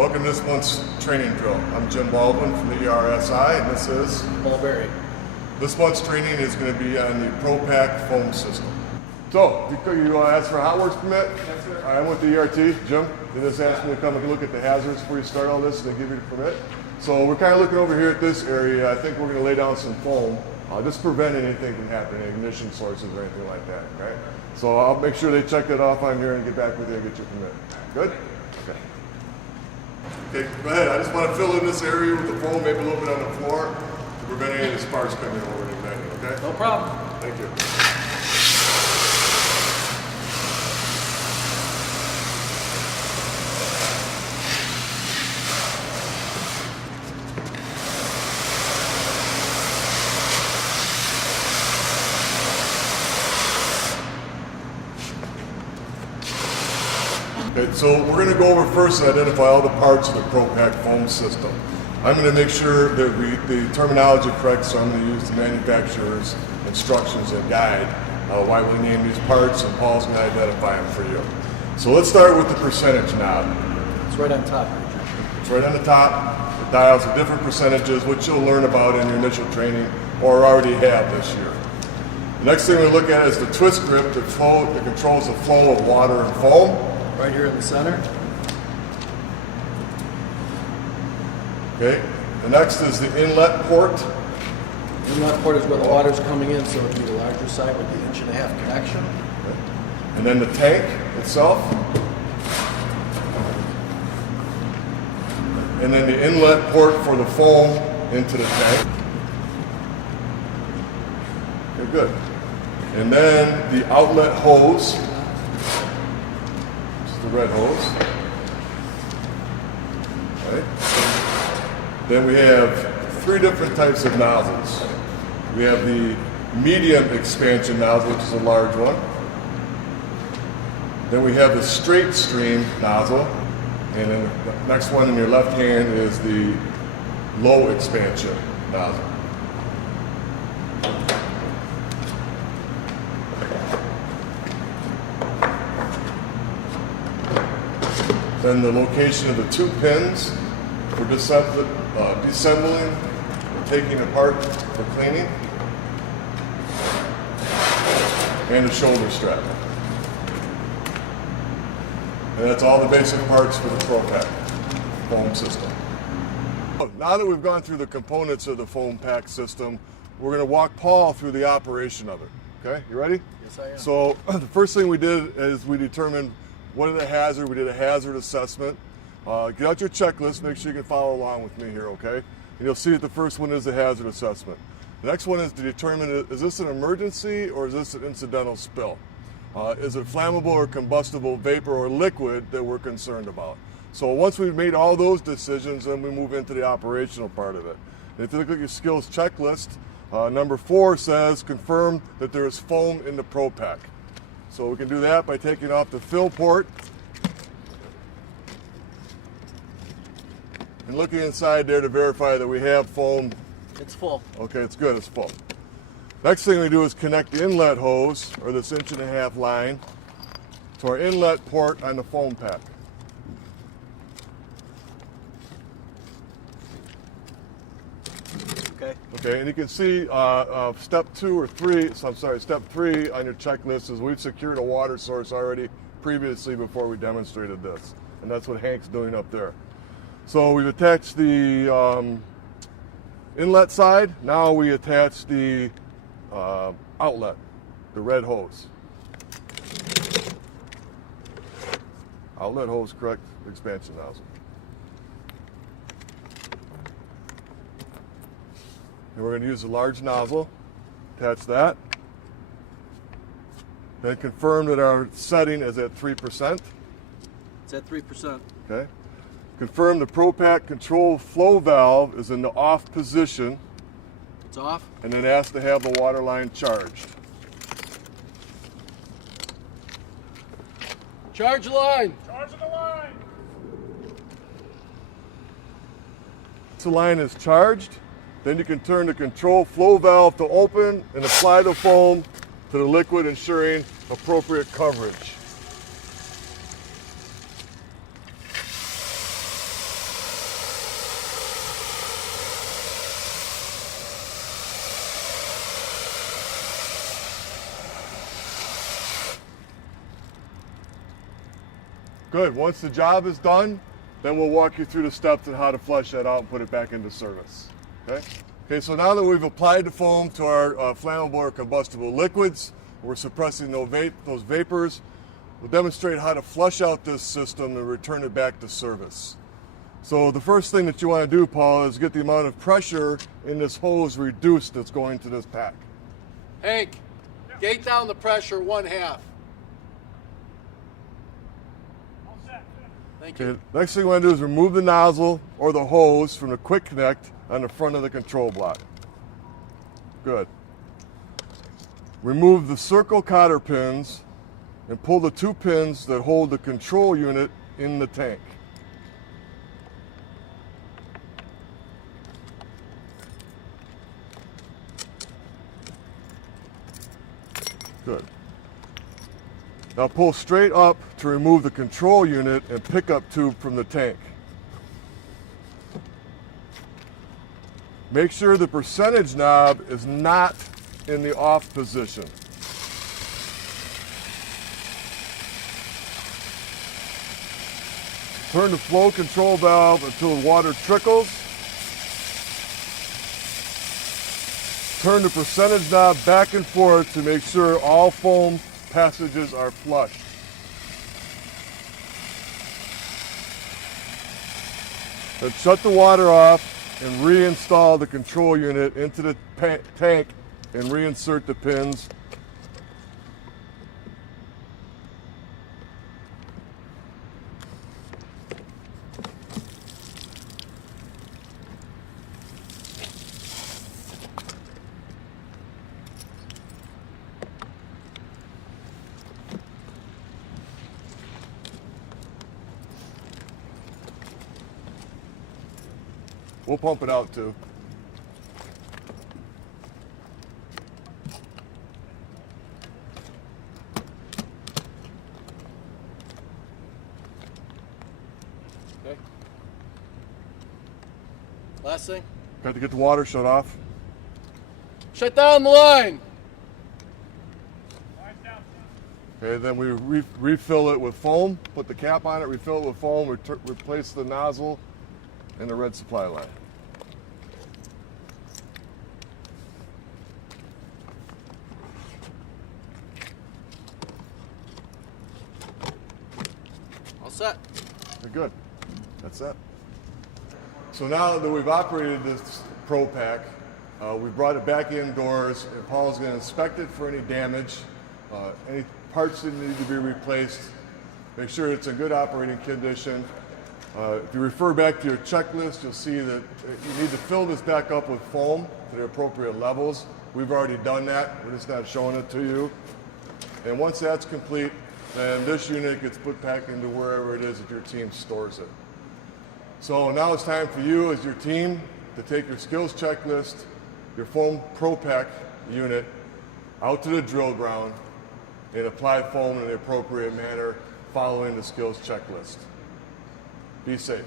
Welcome to this month's training drill. I'm Jim Baldwin from the ERSI, and this is Paul Berry. This month's training is going to be on the ProPack foam system. So, you asked for a hot works permit? Yes, sir. I went to ERT, Jim. They just asked me to come and look at the hazards before you start all this, and they give you the permit. So we're kind of looking over here at this area. I think we're going to lay down some foam, just prevent anything from happening, ignition sources or anything like that, right? So I'll make sure they check that off on here and get back with you and get your permit. Good? Okay. Okay, go ahead. I just want to fill in this area with the foam, maybe a little bit on the floor, to prevent any of the sparks coming over and igniting, okay? No problem. Thank you. Okay, so we're going to go over first and identify all the parts of the ProPack foam system. I'm going to make sure that the terminology correct, so I'm going to use the manufacturer's instructions and guide why we name these parts, and Paul's going to identify them for you. So let's start with the percentage knob. It's right on top, Richard. It's right on the top. The dials are different percentages, which you'll learn about in your initial training or already have this year. The next thing we look at is the twist grip that controls the flow of water and foam. Right here in the center. Okay. The next is the inlet port. The inlet port is where the water's coming in, so it would be the larger side with the 1.5-inch connection. Okay. And then the tank itself. And then the inlet port for the foam into the tank. Okay, good. And then the outlet hose. The red hose. Okay. Then we have 3 different types of nozzles. We have the medium expansion nozzle, which is a large one. Then we have the straight stream nozzle. And then the next one in your left hand is the low expansion nozzle. Then the location of the 2 pins for disassembling or taking apart for cleaning, and the shoulder strap. And that's all the basic parts for the ProPack foam system. Now that we've gone through the components of the foam pack system, we're going to walk Paul through the operation of it. Okay, you ready? Yes, I am. So the first thing we did is we determined what are the hazard. We did a hazard assessment. Get out your checklist. Make sure you can follow along with me here, okay? And you'll see that the first one is the hazard assessment. The next one is to determine, is this an emergency or is this an incidental spill? Is it flammable or combustible vapor or liquid that we're concerned about? So once we've made all those decisions, then we move into the operational part of it. And if you look at your skills checklist, number 4 says confirm that there is foam in the ProPack. So we can do that by taking off the fill port and looking inside there to verify that we have foam. It's full. Okay, it's good, it's full. Next thing we do is connect the inlet hose, or this 1.5-inch line, to our inlet port on the foam pack. Okay, and you can see step 3 on your checklist is we've secured a water source already previously before we demonstrated this. And that's what Hank's doing up there. So we've attached the inlet side. Now we attach the outlet, the red hose. Outlet hose, correct expansion nozzle. And we're going to use a large nozzle, attach that. Then confirm that our setting is at 3%. It's at 3%. Okay. Confirm the ProPack control flow valve is in the off position. It's off. And then ask to have the water line charged. Charge the line. Charge the line. Once the line is charged, then you can turn the control flow valve to open and apply the foam to the liquid, ensuring appropriate coverage. Good. Once the job is done, then we'll walk you through the steps on how to flush that out and put it back into service. Okay? Okay, so now that we've applied the foam to our flammable or combustible liquids, we're suppressing those vapors, we'll demonstrate how to flush out this system and return it back to service. So the first thing that you want to do, Paul, is get the amount of pressure in this hose reduced that's going to this pack. Hank, gate down the pressure 1/2. Thank you. Okay, next thing we want to do is remove the nozzle or the hose from the quick connect on the front of the control block. Good. Remove the circle cotter pins and pull the 2 pins that hold the control unit in the tank. Good. Now pull straight up to remove the control unit and pickup tube from the tank. Make sure the percentage knob is not in the off position. Turn the flow control valve until the water trickles. Turn the percentage knob back and forth to make sure all foam passages are flush. Then shut the water off and reinstall the control unit into the tank and reinsert the pins. We'll pump it out too. Okay. Last thing. Got to get the water shut off. Shut down the line. Okay, then we refill it with foam, put the cap on it, refill it with foam, replace the nozzle and the red supply line. All set. Very good. That's it. So now that we've operated this Pro Pack, we brought it back indoors, and Paul's going to inspect it for any damage, any parts that need to be replaced, make sure it's in good operating condition. If you refer back to your checklist, you'll see that you need to fill this back up with foam to the appropriate levels. We've already done that. We're just not showing it to you. And once that's complete, then this unit gets put back into wherever it is that your team stores it. So now it's time for you as your team to take your skills checklist, your foam Pro Pack unit out to the drill ground and apply foam in the appropriate manner following the skills checklist. Be safe.